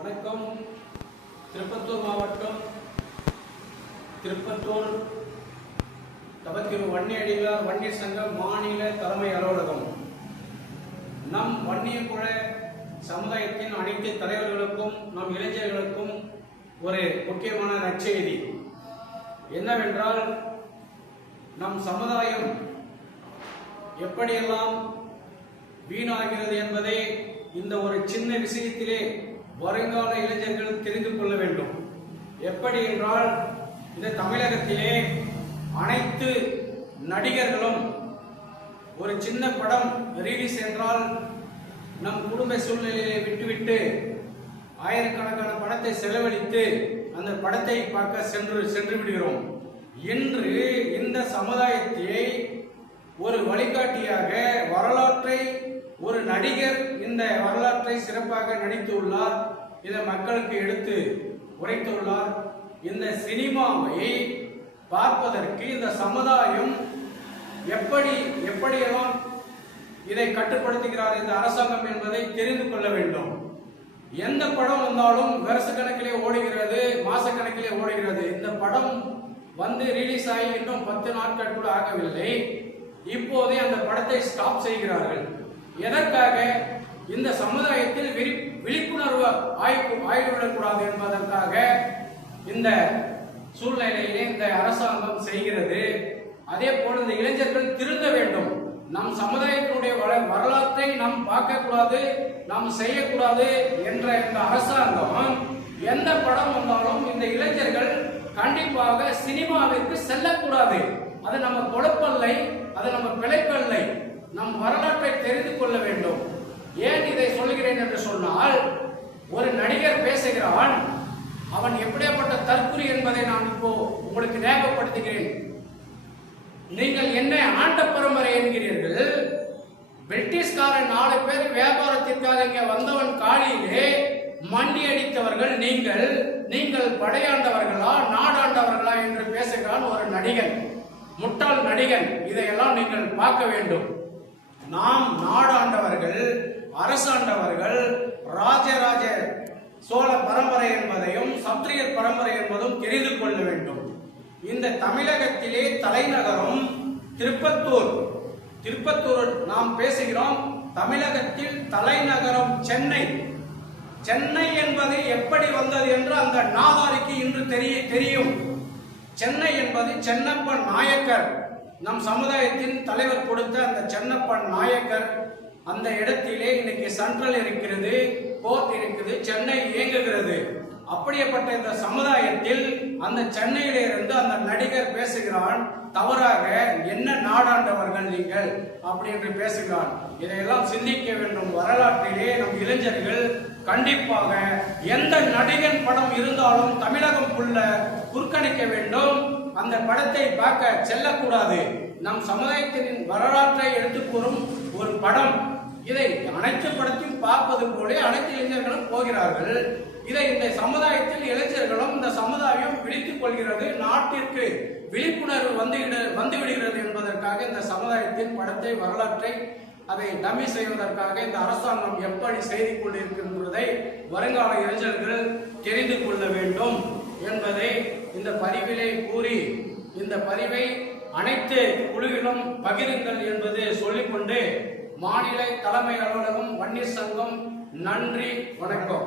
வணக்கம். திருப்பத்தூர் மாவட்டம் திருப்பத்தூர் தபத்திரு வன்னியடிகளார் வன்னியர் சங்க மாநில தலைமை அலுவலகம். நம் வன்னியகுல சமுதாயத்தின் அனைத்து தலைவர்களுக்கும் நம் இளைஞர்களுக்கும் ஒரு முக்கியமான நற்செய்தி என்னவென்றால், நம் சமுதாயம் எப்படியெல்லாம் வீணாகிறது என்பதை இந்த ஒரு சின்ன விஷயத்திலே வருங்கால இளைஞர்கள் தெரிந்து கொள்ள வேண்டும். எப்படி என்றால், இந்த தமிழகத்திலே அனைத்து நடிகர்களும் ஒரு சின்ன படம் ரிலீஸ் என்றால் நம் குடும்ப சூழ்நிலையை விட்டுவிட்டு ஆயிரக்கணக்கான பணத்தை செலவழித்து அந்த படத்தை பார்க்க சென்று விடுகிறோம். இன்று இந்த சமுதாயத்தை ஒரு வழிகாட்டியாக வரலாற்றை ஒரு நடிகர் இந்த வரலாற்றை சிறப்பாக நடித்துள்ளார், இதை மக்களுக்கு எடுத்து உரைத்துள்ளார். இந்த சினிமாவை பார்ப்பதற்கு இந்த சமுதாயம் எப்படியெல்லாம் இதை கட்டுப்படுத்துகிறார் இந்த அரசாங்கம் என்பதை தெரிந்து கொள்ள வேண்டும். எந்த படம் வந்தாலும் வருஷ கணக்கிலே ஓடுகிறது, மாச கணக்கிலே ஓடுகிறது. இந்த படம் வந்து ரிலீஸ் ஆகி இன்னும் 10 நாட்கள் கூட ஆகவில்லை, இப்போதே அந்த படத்தை ஸ்டாப் செய்கிறார்கள். எதற்காக? இந்த சமுதாயத்தில் விழிப்புணர்வு ஆய்விடக்கூடாது என்பதற்காக இந்த சூழ்நிலையிலே இந்த அரசாங்கம் செய்கிறது. அதே போல இந்த இளைஞர்கள் திருந்த வேண்டும். நம் சமுதாயத்தினுடைய வரலாற்றை நாம் பார்க்கக்கூடாது, நாம் செய்யக்கூடாது என்ற இந்த அரசாங்கம் எந்த படம் வந்தாலும் இந்த இளைஞர்கள் கண்டிப்பாக சினிமாவிற்கு செல்லக்கூடாது. அது நம்ம பொழப்பல்லை, அது நம்ம பிழைப்பல்லை. நம் வரலாற்றை தெரிந்து கொள்ள வேண்டும். ஏன் இதை சொல்கிறேன் என்று சொன்னால், ஒரு நடிகர் பேசுகிறான், அவன் எப்படியாப்பட்ட தற்குறி என்பதை நான் இப்போ உங்களுக்கு ஞாபகப்படுத்துகிறேன். நீங்கள் என்ன ஆண்ட பரம்பரை என்கிறீர்கள்? பிரிட்டிஷ்காரன் 4 பேர் வியாபாரத்திற்காக இங்கே வந்தவன் காலியிலே மண்டி அடித்தவர்கள் நீங்கள் படையாண்டவர்களா நாடாண்டவர்களா என்று பேசுகிறான் ஒரு நடிகன், முட்டாள் நடிகன். இதையெல்லாம் நீங்கள் பார்க்க வேண்டும். நாம் நாடாண்டவர்கள், அரசாண்டவர்கள், ராஜராஜ சோழ பரம்பரை என்பதையும் சத்திரியர் பரம்பரை என்பதும் தெரிந்து கொள்ள வேண்டும். இந்த தமிழகத்திலே தலைநகரம் திருப்பத்தூர் நாம் பேசுகிறோம். தமிழகத்தில் தலைநகரம் சென்னை என்பது எப்படி வந்தது என்று அந்த நாதாரிக்கு இன்று தெரியும். சென்னை என்பது சென்னப்பன் நாயக்கர், நம் சமுதாயத்தின் தலைவர் கொடுத்த அந்த சென்னப்பன் நாயக்கர். அந்த இடத்திலே இன்னைக்கு சென்ட்ரல் இருக்கிறது, போர்ட் இருக்குது, சென்னை இயங்குகிறது. அப்படியேப்பட்ட இந்த சமுதாயத்தில் அந்த சென்னையிலே இருந்து அந்த நடிகர் பேசுகிறான் தவறாக, என்ன நாடாண்டவர்கள் நீங்கள் அப்படி என்று பேசுகிறான். இதையெல்லாம் சிந்திக்க வேண்டும். வரலாற்றிலே நம் இளைஞர்கள் கண்டிப்பாக எந்த நடிகன் படம் இருந்தாலும் தமிழகம் புள்ள புறக்கணிக்க வேண்டும். அந்த படத்தை பார்க்க செல்லக்கூடாது. நம் சமுதாயத்தின் வரலாற்றை எடுத்து கூறும் ஒரு படம். இதை அனைத்து படத்தையும் பார்ப்பது போல அனைத்து இளைஞர்களும் போகிறார்கள். இதை இந்த சமுதாயத்தில் இளைஞர்களும் இந்த சமுதாயம் விழித்துக் கொள்கிறது. நாட்டிற்கு விழிப்புணர்வு வந்துவிடுகிறது என்பதற்காக இந்த சமுதாயத்தின் படத்தை வரலாற்றை அதை டம்மி செய்வதற்காக இந்த அரசாங்கம் எப்படி செய்து கொண்டிருக்கின்றதை வருங்கால இளைஞர்கள் தெரிந்து கொள்ள வேண்டும் என்பதை இந்த பதிவிலே கூறி, இந்த பதிவை அனைத்து குழுவிலும் பகிருங்கள் என்பது சொல்லிக்கொண்டு, மாநில தலைமை அலுவலகம் வன்னியர் சங்கம் நன்றி, வணக்கம்.